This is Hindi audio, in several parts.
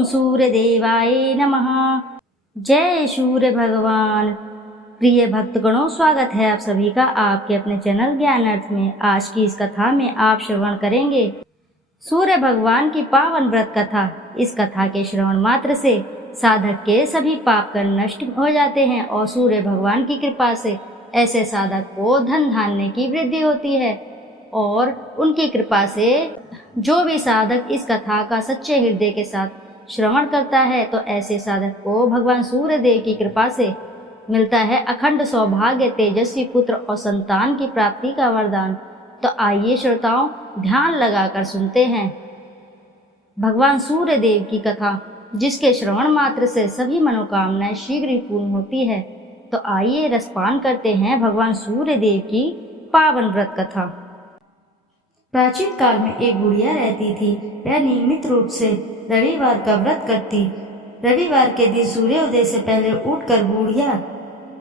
ओम सूर्य देवाय नमः। जय सूर्य भगवान। प्रिय भक्तगणों, स्वागत है आप सभी का आपके अपने चैनल ज्ञान अर्थ में। आज की इस कथा में आप श्रवण करेंगे सूर्य भगवान की पावन व्रत कथा। इस कथा के श्रवण मात्र से साधक के सभी पाप कर नष्ट हो जाते हैं और सूर्य भगवान की कृपा से ऐसे साधक को धन धान्य की वृद्धि होती है। और उनकी कृपा से जो भी साधक इस कथा का सच्चे हृदय के साथ श्रवण करता है तो ऐसे साधक को भगवान सूर्य देव की कृपा से मिलता है अखंड सौभाग्य, तेजस्वी पुत्र और संतान की प्राप्ति का वरदान। तो आइए श्रोताओं, ध्यान लगाकर सुनते हैं भगवान सूर्य देव की कथा, जिसके श्रवण मात्र से सभी मनोकामनाएं शीघ्र ही पूर्ण होती है। तो आइए रसपान करते हैं भगवान सूर्य देव की पावन व्रत कथा। प्राचीन काल में एक बुढ़िया रहती थी। वह नियमित रूप से रविवार का व्रत करती। रविवार के दिन सूर्योदय से पहले उठकर बुढ़िया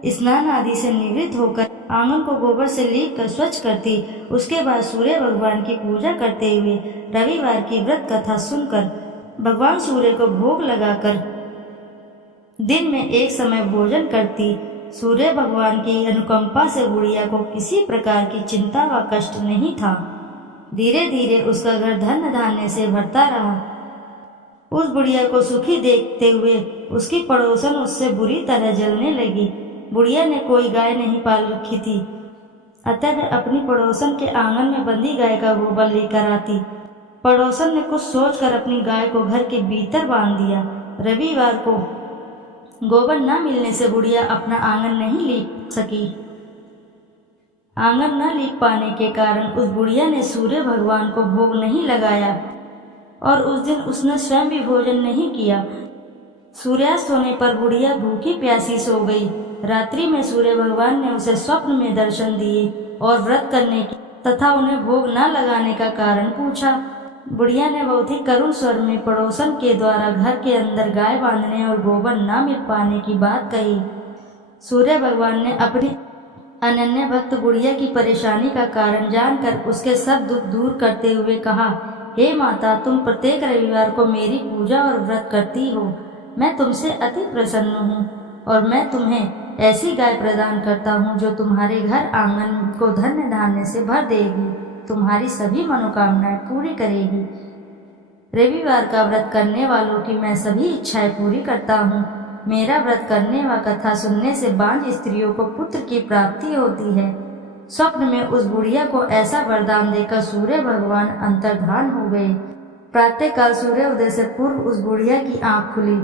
स्नान आदि से निवृत्त होकर आंगन को गोबर से लीप कर स्वच्छ करती। उसके बाद सूर्य भगवान की पूजा करते हुए रविवार की व्रत कथा सुनकर भगवान सूर्य को भोग लगाकर दिन में एक समय भोजन करती। सूर्य भगवान की अनुकंपा से बुढ़िया को किसी प्रकार की चिंता व कष्ट नहीं था। धीरे धीरे उसका घर धन धान्य से भरता रहा। उस बुढ़िया को सुखी देखते हुए उसकी पड़ोसन उससे बुरी तरह जलने लगी। बुढ़िया ने कोई गाय नहीं पाल रखी थी, अतः वह अपनी पड़ोसन के आंगन में बंधी गाय का गोबर लेकर आती। पड़ोसन ने कुछ सोचकर अपनी गाय को घर के भीतर बांध दिया। रविवार को गोबर न मिलने से बुढ़िया अपना आंगन नहीं लीप सकी। आंगन न लीप पाने के कारण उस बुढ़िया ने सूर्य भगवान को भोग नहीं लगाया और उस दिन उसने स्वयं भी भोजन नहीं किया। सूर्यास्त होने पर बुढ़िया भूखी प्यासी सो गई। रात्रि में सूर्य भगवान ने उसे स्वप्न में दर्शन दिए और व्रत करने की तथा उन्हें भोग न लगाने का कारण पूछा। बुढ़िया ने बहुत ही करुण स्वर में पड़ोसन के द्वारा घर के अंदर गाय बांधने और गोबर न मिल पाने की बात कही। सूर्य भगवान ने अपनी अनन्य भक्त बुढ़िया की परेशानी का कारण जानकर उसके सब दुख दूर करते हुए कहा, हे माता, तुम प्रत्येक रविवार को मेरी पूजा और व्रत करती हो। मैं तुमसे अति प्रसन्न हूँ और मैं तुम्हें ऐसी गाय प्रदान करता हूँ जो तुम्हारे घर आंगन को धन्य धान्य से भर देगी, तुम्हारी सभी मनोकामनाएं पूरी करेगी। रविवार का व्रत करने वालों की मैं सभी इच्छाएं पूरी करता हूँ। मेरा व्रत करने व कथा सुनने से बांझ स्त्रियों को पुत्र की प्राप्ति होती है। स्वप्न में उस बुढ़िया को ऐसा वरदान देकर सूर्य भगवान अंतर्धान हो गए। प्रातः काल सूर्योदय से पूर्व उस बुढ़िया की आंख खुली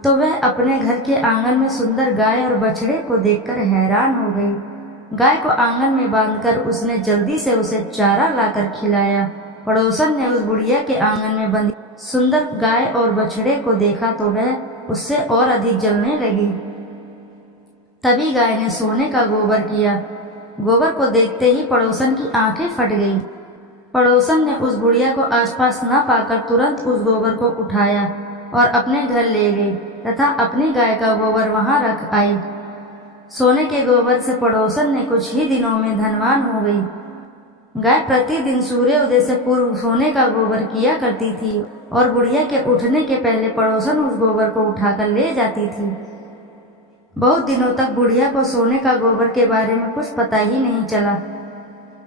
तो वह अपने घर के आंगन में सुंदर गाय और बछड़े को देखकर हैरान हो गई। गाय को आंगन में बांधकर उसने जल्दी से उसे चारा लाकर खिलाया। पड़ोसन ने उस बुढ़िया के आंगन में बंधी सुंदर गाय और बछड़े को देखा तो वह उससे और अधिक जलने लगी। तभी गाय ने सोने का गोबर किया। गोबर को देखते ही पड़ोसन की आंखें फट गई। पड़ोसन ने उस बुढ़िया को आसपास न पाकर तुरंत उस गोबर को उठाया और अपने घर ले गई तथा अपनी गाय का गोबर वहां रख आई। सोने के गोबर से पड़ोसन ने कुछ ही दिनों में धनवान हो गई। गाय प्रतिदिन सूर्योदय से पूर्व सोने का गोबर किया करती थी और बुढ़िया के उठने के पहले पड़ोसन उस गोबर को उठाकर ले जाती थी। बहुत दिनों तक बुढ़िया को सोने का गोबर के बारे में कुछ पता ही नहीं चला।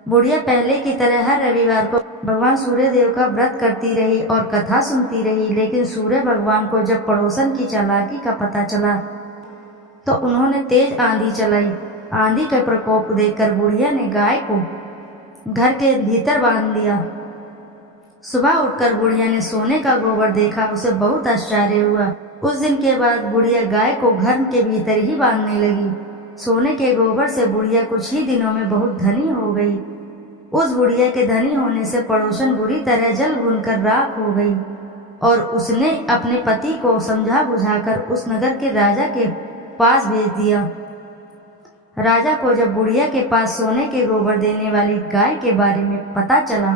बुढ़िया पहले की तरह हर रविवार को भगवान सूर्य देव का व्रत करती रही और कथा सुनती रही, लेकिन सूर्य भगवान को जब पड़ोसन की चालाकी का पता चला तो उन्होंने तेज आंधी चलाई। आंधी का प्रकोप देखकर बुढ़िया ने गाय को घर के भीतर बांध दिया। सुबह उठकर बुढ़िया ने सोने का गोबर देखा, उसे बहुत आश्चर्य हुआ। उस दिन के बाद बुढ़िया गाय को घर के भीतर ही बांधने लगी। सोने के गोबर से बुढ़िया कुछ ही दिनों में बहुत धनी हो गई। उस बुढ़िया के धनी होने से पड़ोसन बुरी तरह जल भूनकर राख हो गई और उसने अपने पति को समझा बुझाकर उस नगर के राजा के पास भेज दिया। राजा को जब बुढ़िया के पास सोने के गोबर देने वाली गाय के बारे में पता चला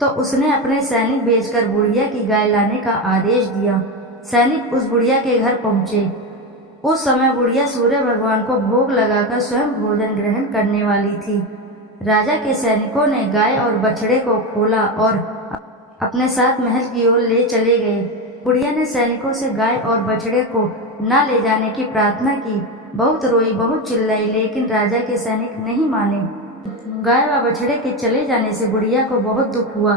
तो उसने अपने सैनिक भेजकर बुढ़िया की गाय लाने का आदेश दिया। सैनिक उस बुढ़िया के घर पहुंचे। उस समय बुढ़िया सूर्य भगवान को भोग लगाकर स्वयं भोजन ग्रहण करने वाली थी। राजा के सैनिकों ने गाय और बछड़े को खोला और अपने साथ महल की ओर ले चले गए। बुढ़िया ने सैनिकों से गाय और बछड़े को न ले जाने की प्रार्थना की। बहुत रोई, बहुत चिल्लाई, लेकिन राजा के सैनिक नहीं माने। गाय व बछड़े के चले जाने से बुढ़िया को बहुत दुख हुआ।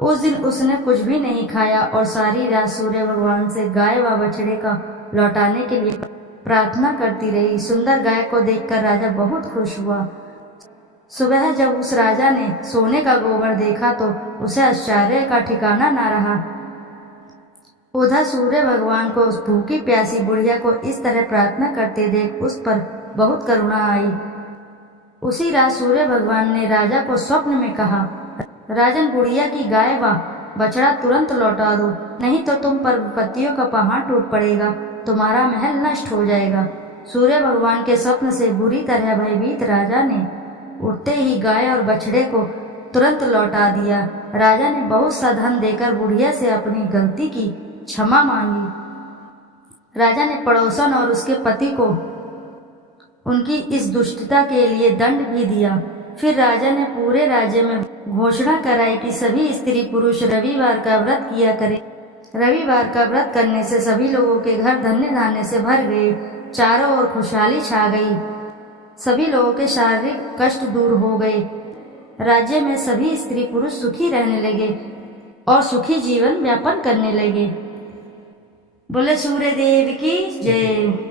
उस दिन उसने कुछ भी नहीं खाया और सारी रात सूर्य भगवान से गाय व बछड़े का लौटाने के लिए प्रार्थना करती रही। सुंदर गाय को देखकर राजा बहुत खुश हुआ। सुबह जब उस राजा ने सोने का गोबर देखा तो उसे आश्चर्य का ठिकाना न रहा। उधर सूर्य भगवान को उस भूखी प्यासी बुढ़िया को इस तरह प्रार्थना करते देख उस पर बहुत करुणा आई। उसी रात सूर्य भगवान ने राजा को स्वप्न में कहा, राजन, बुढ़िया की गाय व बछड़ा तुरंत लौटा दो, नहीं तो तुम पर विपत्तियों का पहाड़ टूट पड़ेगा, तुम्हारा महल नष्ट हो जाएगा। सूर्य भगवान के स्वप्न से बुरी तरह भयभीत राजा ने उठते ही गाय और बछड़े को तुरंत लौटा दिया। राजा ने बहुत सा धन देकर बुढ़िया से अपनी गलती की क्षमा मांगी। राजा ने पड़ोसन और उसके पति को उनकी इस दुष्टता के लिए दंड भी दिया। फिर राजा ने पूरे राज्य में घोषणा कराई कि सभी स्त्री पुरुष रविवार का व्रत किया करें। रविवार का व्रत करने से सभी लोगों के घर धन्य धान्य से भर गए, चारों ओर खुशहाली छा गई, सभी लोगों के शारीरिक कष्ट दूर हो गए। राज्य में सभी स्त्री पुरुष सुखी रहने लगे और सुखी जीवन यापन करने लगे। बोले सूर्य देव की जय।